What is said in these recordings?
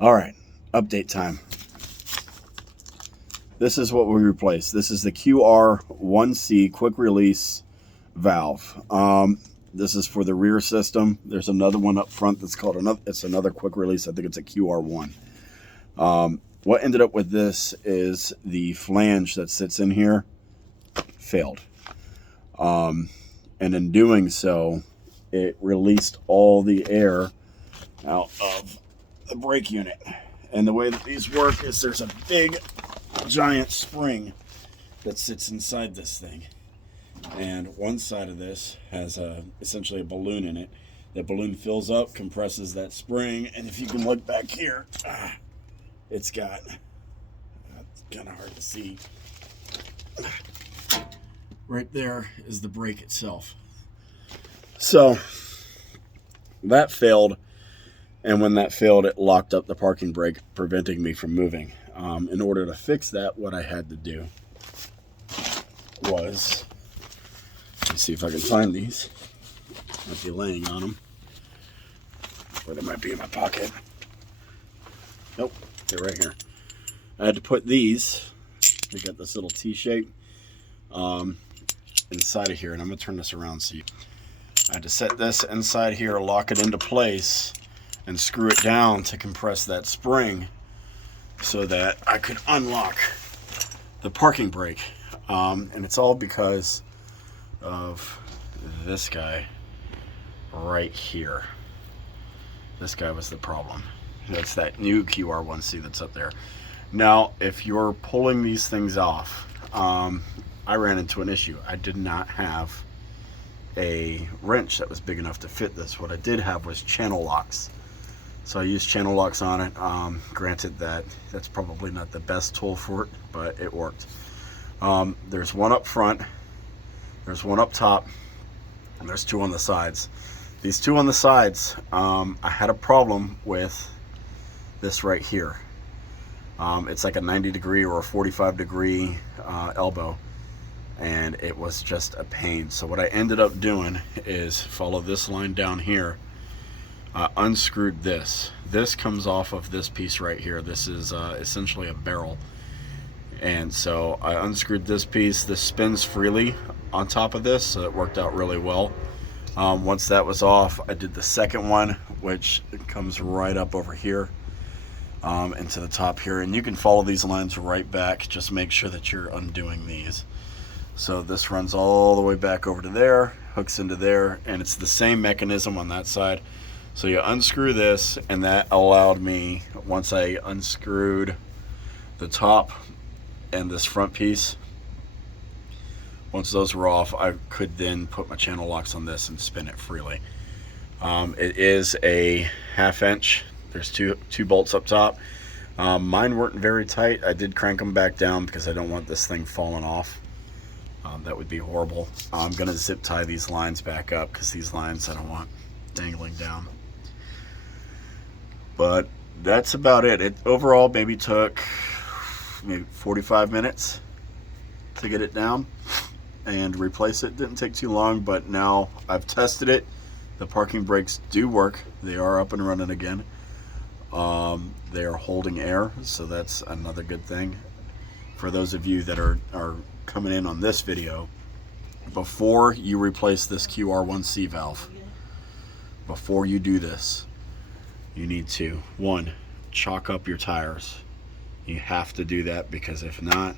All right, update time. This is what we replaced. This is the QR1C quick release valve. This is for the rear system. There's another one up front that's called another quick release. I think it's a QR1. What ended up with this is the flange that sits in here failed. And in doing so, it released all the air out of the brake unit. And the way that these work is there's a big giant spring that sits inside this thing, and one side of this has essentially a balloon in it. That balloon fills up, compresses that spring, and if you can look back here, it's got, it's kind of hard to see, right there is the brake itself. So that failed, and when that failed, it locked up the parking brake, preventing me from moving. In order to fix that, what I had to do was, let's see if I can find these. Might be laying on them, or they might be in my pocket. Nope, they're right here. I had to put these, they got this little T-shape inside of here, and I'm going to turn this around so you, I had to set this inside here, lock it into place, and screw it down to compress that spring so that I could unlock the parking brake. And it's all because of this guy right here. This guy was the problem. That's that new QR1C that's up there. Now, if you're pulling these things off, I ran into an issue. I did not have a wrench that was big enough to fit this. What I did have was channel locks. So I used channel locks on it. Granted that that's probably not the best tool for it, but it worked. There's one up front, there's one up top, and there's two on the sides. These two on the sides, I had a problem with this right here. It's like a 90-degree or a 45-degree elbow, and it was just a pain. So what I ended up doing is follow this line down here. Unscrewed this. This comes off of this piece right here. This is essentially a barrel. And so I unscrewed this piece. This spins freely on top of this, so it worked out really well. Once that was off, I did the second one, which comes right up over here into the top here. And you can follow these lines right back. Just make sure that you're undoing these. So this runs all the way back over to there, hooks into there, and it's the same mechanism on that side. So you unscrew this, and that allowed me, once I unscrewed the top and this front piece, once those were off, I could then put my channel locks on this and spin it freely. It is a 1/2 inch. There's two bolts up top. Mine weren't very tight. I did crank them back down because I don't want this thing falling off. That would be horrible. I'm going to zip tie these lines back up because these lines I don't want dangling down. But that's about it. It overall maybe took 45 minutes to get it down and replace it. Didn't take too long, but now I've tested it. The parking brakes do work. They are up and running again. They are holding air, so that's another good thing. For those of you that are coming in on this video, before you replace this QR1C valve, before you do this, you need to, one, chalk up your tires. You have to do that, because if not,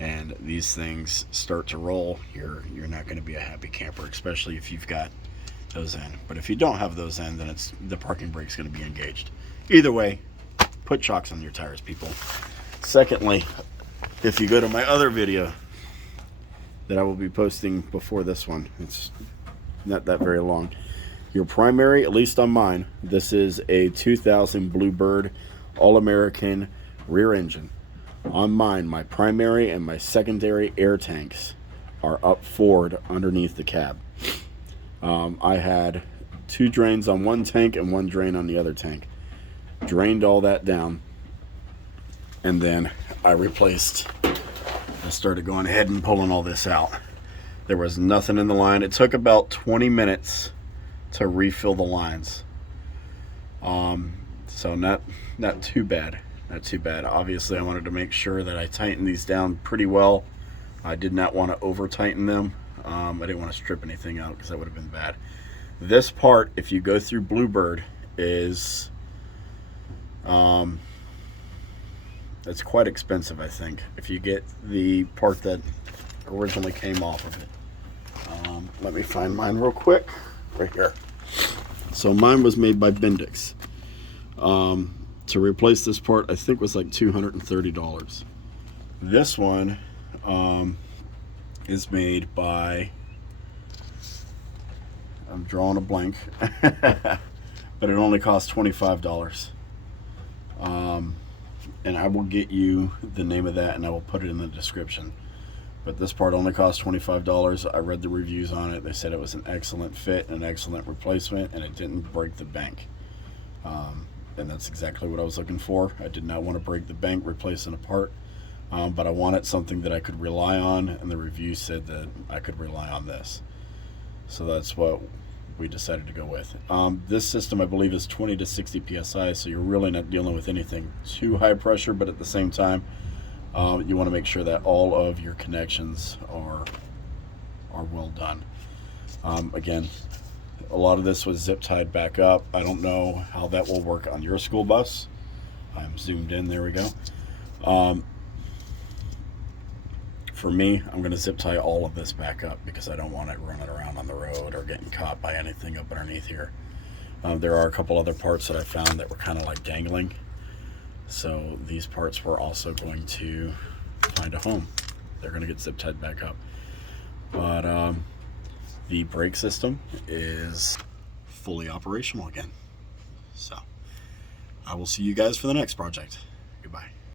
and these things start to roll, you're not going to be a happy camper, especially if you've got those in. But if you don't have those in, then the parking brake's going to be engaged. Either way, put chocks on your tires, people. Secondly, if you go to my other video that I will be posting before this one, it's not that very long. Your primary, at least on mine, this is a 2000 Bluebird All-American rear engine. On mine, my primary and my secondary air tanks are up forward underneath the cab. I had 2 drains on one tank and 1 drain on the other tank. Drained all that down, and then I started going ahead and pulling all this out. There was nothing in the line. It took about 20 minutes to refill the lines. So not too bad. Not too bad. Obviously, I wanted to make sure that I tightened these down pretty well. I did not want to over tighten them. I didn't want to strip anything out because that would have been bad. This part, if you go through Bluebird, is it's quite expensive, I think, if you get the part that originally came off of it. Let me find mine real quick. Right here. So mine was made by Bendix. To replace this part, I think was like $230. This one is made by, I'm drawing a blank, but it only costs $25. And I will get you the name of that and I will put it in the description. But this part only costs $25. I read the reviews on it. They said it was an excellent fit, an excellent replacement, and it didn't break the bank. And that's exactly what I was looking for. I did not want to break the bank replacing a part, but I wanted something that I could rely on, and the review said that I could rely on this. So that's what we decided to go with. This system, I believe, is 20 to 60 psi, so you're really not dealing with anything too high pressure, but at the same time, you want to make sure that all of your connections are well done. Again, a lot of this was zip tied back up. I don't know how that will work on your school bus. I'm zoomed in, there we go. For me, I'm going to zip tie all of this back up because I don't want it running around on the road or getting caught by anything up underneath here. There are a couple other parts that I found that were kind of like dangling. So these parts were also going to find a home. They're going to get zip tied back up. But the brake system is fully operational again. So I will see you guys for the next project.